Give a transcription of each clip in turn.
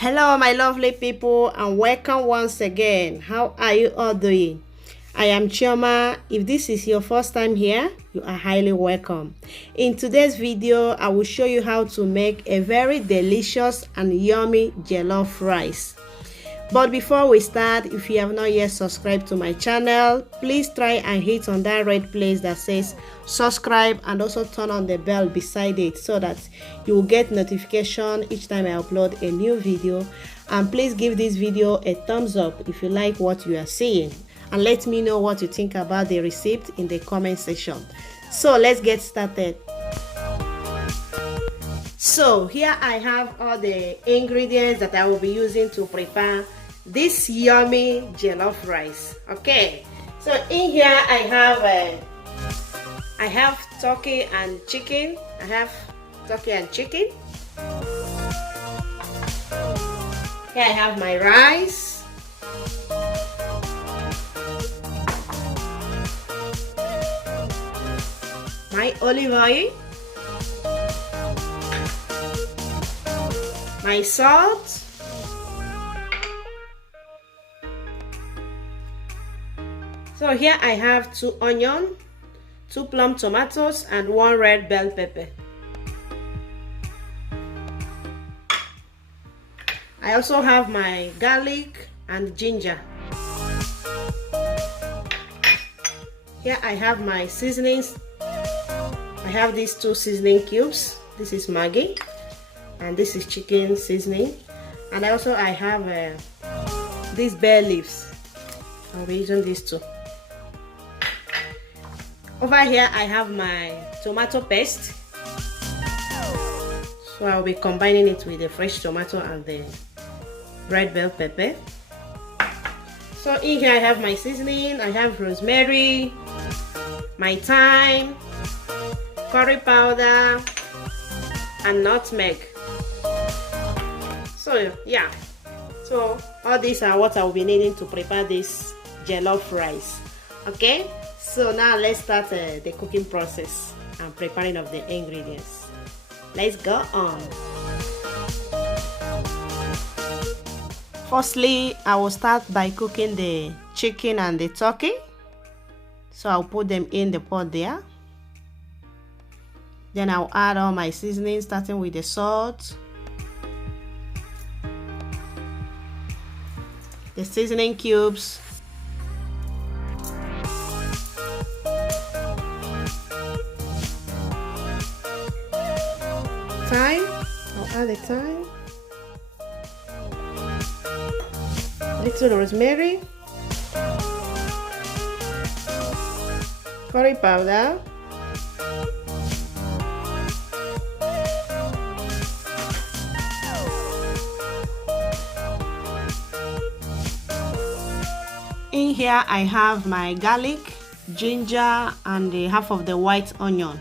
Hello my lovely people and welcome once again. How are you all doing? I am Chioma. If this is your first time here, you are highly welcome. In today's video, I will show you how to make a very delicious and yummy jollof rice. But before we start, if you have not yet subscribed to my channel, please try and hit on that red place that says subscribe and also turn on the bell beside it so that you will get notification each time I upload a new video. And please give this video a thumbs up if you like what you are seeing, and let me know what you think about the recipe in the comment section. So let's get started. So here I have all the ingredients that I will be using to prepare this yummy jollof rice. Okay, so in here I have turkey and chicken. Here I have my rice. My olive oil. My salt. So here I have 2 onions, 2 plum tomatoes, and 1 red bell pepper. I also have my garlic and ginger. Here I have my seasonings. I have these 2 seasoning cubes. This is Maggi and this is chicken seasoning, and I have these bay leaves. I'll be using these 2. Over here I have my tomato paste, so I'll be combining it with the fresh tomato and the red bell pepper. So in here I have my seasoning. I have rosemary, my thyme, curry powder, and nutmeg. So yeah, so all these are what I will be needing to prepare this jollof rice. Okay, so now let's start the cooking process and preparing of the ingredients. Let's go on. Firstly, I will start by cooking the chicken and the turkey. So I'll put them in the pot there. Then I'll add all my seasonings, starting with the salt, the seasoning cubes, thyme. I'll add the thyme, little rosemary, curry powder, in here I have my garlic, ginger, and the half of the white onion.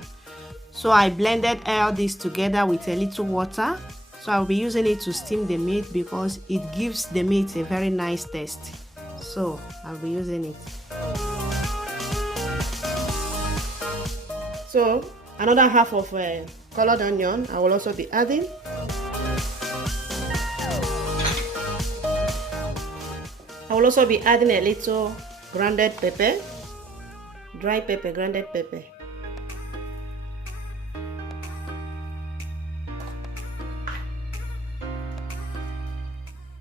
So I blended all this together with a little water. So I'll be using it to steam the meat because it gives the meat a very nice taste. So I'll be using it. So another half of colored onion I will also be adding. I will also be adding a little grounded pepper, dry pepper, grounded pepper.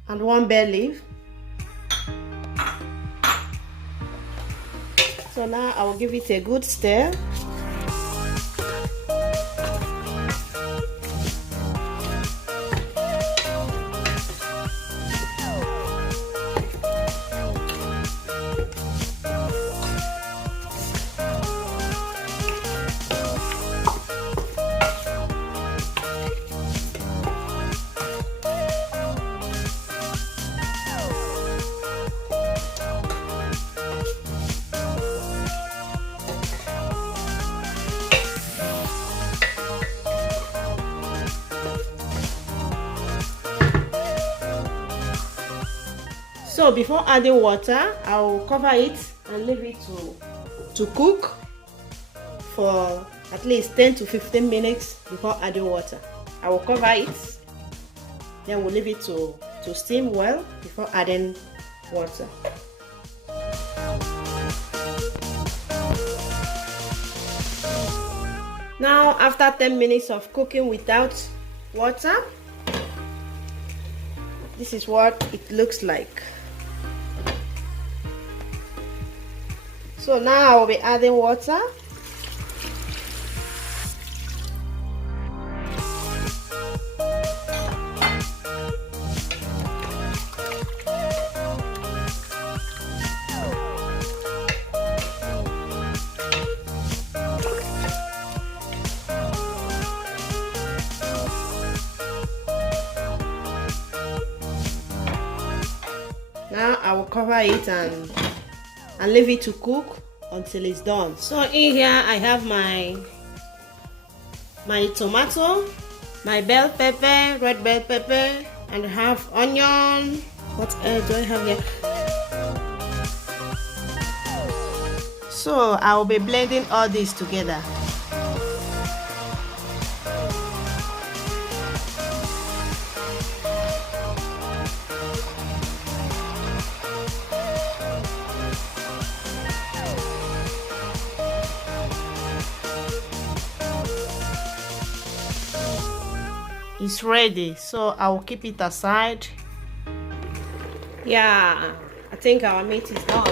And 1 bay leaf. So now I will give it a good stir. So before adding water, I'll cover it and leave it to cook for at least 10 to 15 minutes before adding water. I will cover it Then we'll leave it to steam well before adding water. Now, after 10 minutes of cooking without water, this is what it looks like. So now I will be adding water. Now I will cover it and leave it to cook until it's done. So in here I have my tomato, my bell pepper, red bell pepper, and I have onion. What else do I have here? So I will be blending all this together. It's ready, so I will keep it aside. Yeah, I think our meat is done.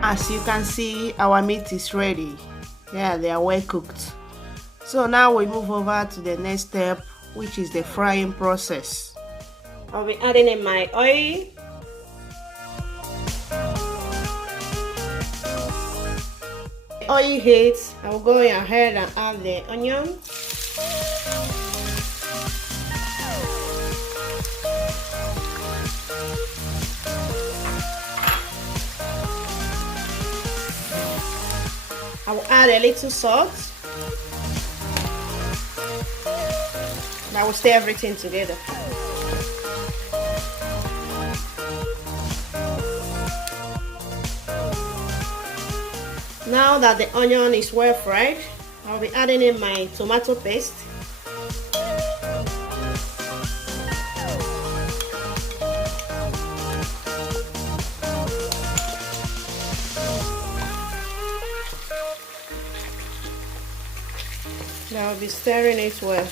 As you can see, our meat is ready. Yeah, they are well cooked. So now we move over to the next step, which is the frying process. I'll be adding in my oil. Oil heats, I will go ahead and add the onion. I will add a little salt. And I will stir everything together. Now that the onion is well fried, I'll be adding in my tomato paste. I'll be stirring it well.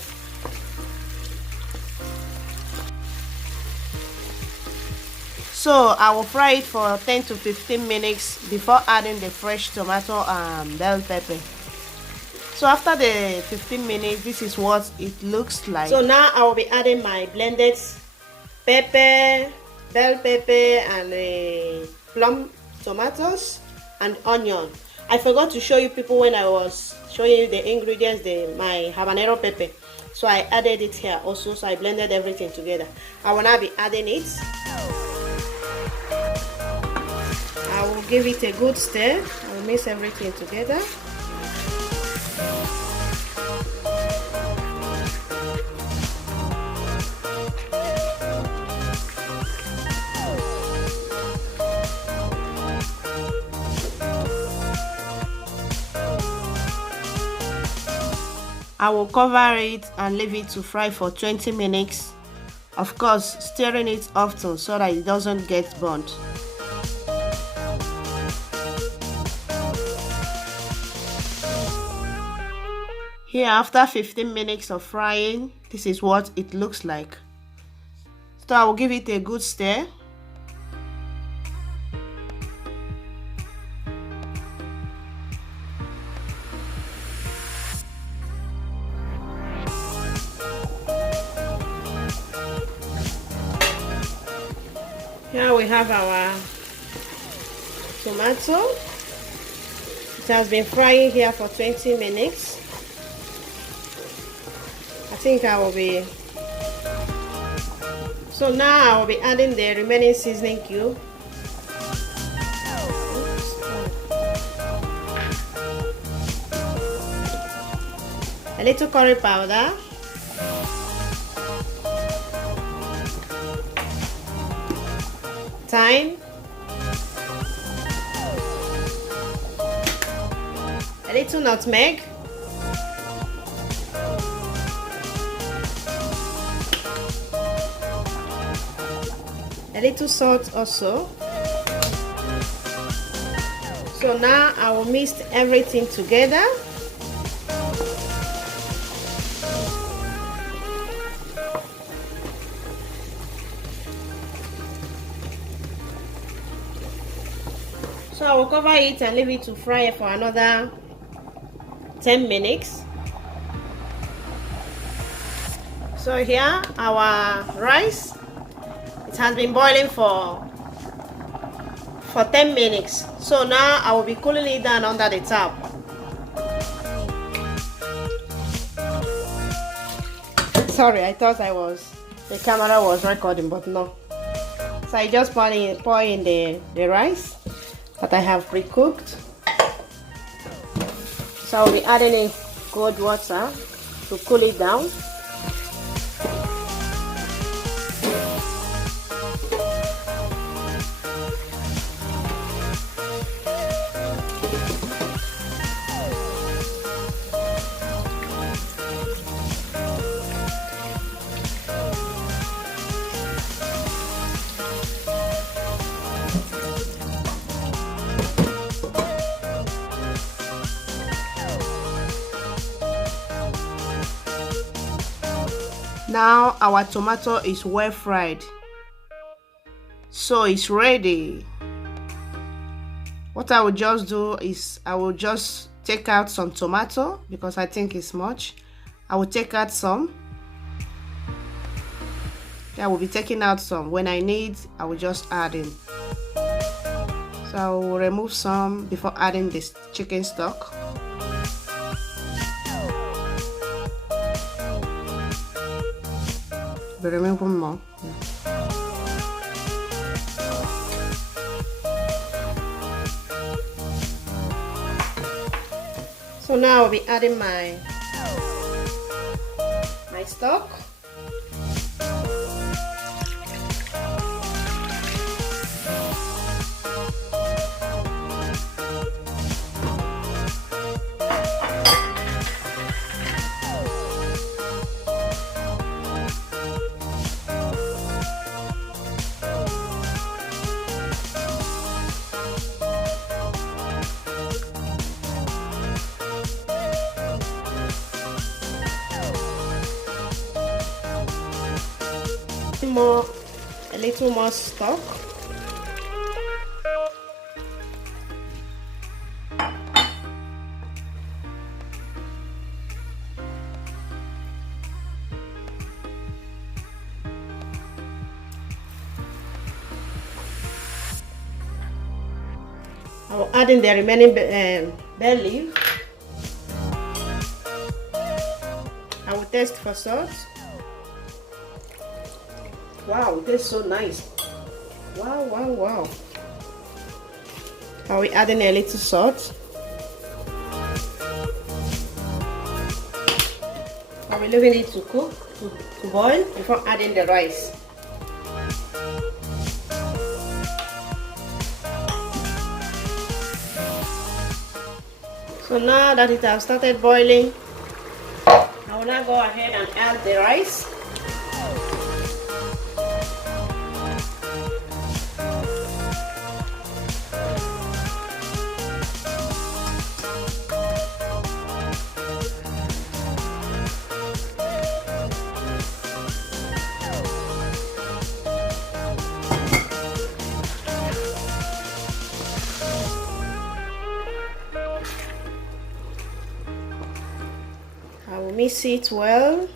So I will fry it for 10 to 15 minutes before adding the fresh tomato and bell pepper. So after the 15 minutes, this is what it looks like. So now I will be adding my blended pepper, bell pepper, and plum tomatoes and onion. I forgot to show you people when I was showing you the ingredients, my habanero pepper. So I added it here also, so I blended everything together. I will now be adding it. I will give it a good stir. I will mix everything together. I will cover it and leave it to fry for 20 minutes. Of course, stirring it often so that it doesn't get burnt. Here, after 15 minutes of frying, this is what it looks like. So I will give it a good stir. Here we have our tomato. It has been frying here for 20 minutes. I think I will be... So now I will be adding the remaining seasoning cube. A little curry powder. Thyme. little nutmeg, a little salt also. So now I will mix everything together. So I will cover it and leave it to fry for another 10 minutes. So here our rice, it has been boiling for 10 minutes. So now I will be cooling it down under the tap. Sorry, I thought the camera was recording, but no. So I just pour in the rice that I have pre-cooked. So I'll be adding in cold water to cool it down. Now our tomato is well fried, so it's ready. What I will just do is I will just take out some tomato because I think it's much. I will take out some. I will be taking out some. When I need, I will just add in. So I will remove some before adding this chicken stock. Remove one more. Yeah. So now I'll be adding my stock. A little more stock. I will add in the remaining bay leaf. I will taste for salt. Wow, it tastes so nice. Wow, wow, wow. Are we adding a little salt? Are we leaving it to cook, to boil before adding the rice? So now that it has started boiling, I will now go ahead and add the rice. I will mix it well.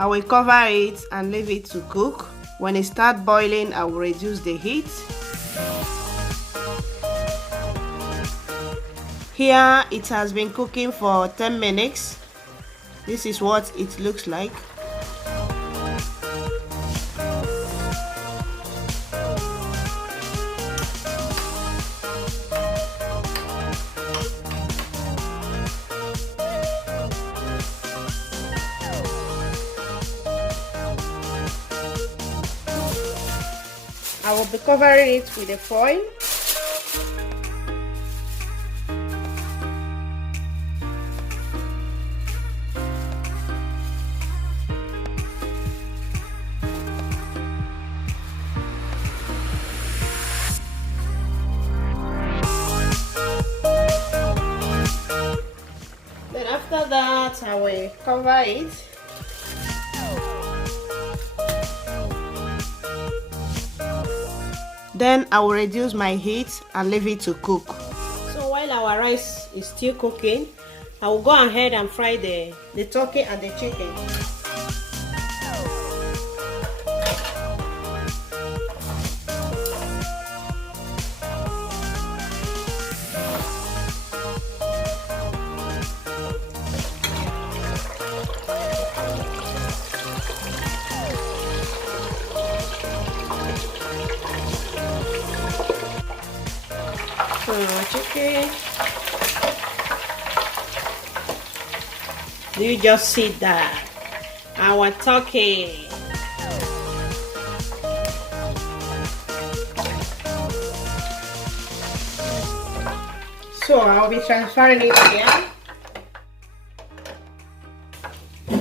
I will cover it and leave it to cook. When it starts boiling, I will reduce the heat. Here it has been cooking for 10 minutes. This is what it looks like. I will be covering it with a foil. Then after that, I will cover it. Then I will reduce my heat and leave it to cook. So while our rice is still cooking, I will go ahead and fry the turkey and the chicken. Chicken. Do you just see that? Our turkey. So I'll be transferring it again.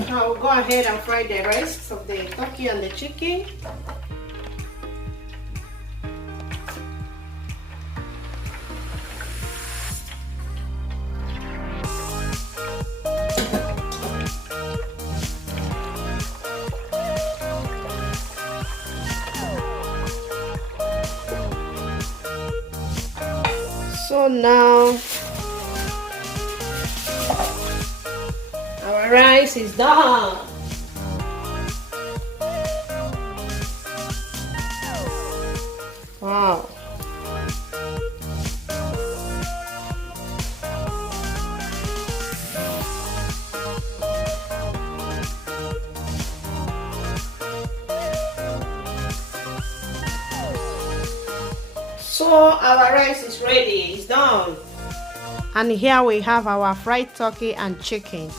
I'll go ahead and fry the rest of the turkey and the chicken. So now our rice is done. Wow. So our rice is ready, it's done. And here we have our fried turkey and chicken.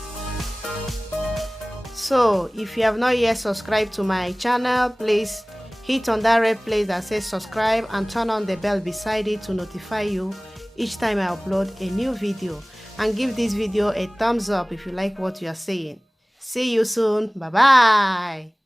So if you have not yet subscribed to my channel, please hit on that red place that says subscribe and turn on the bell beside it to notify you each time I upload a new video. And give this video a thumbs up if you like what you are seeing. See you soon. Bye bye.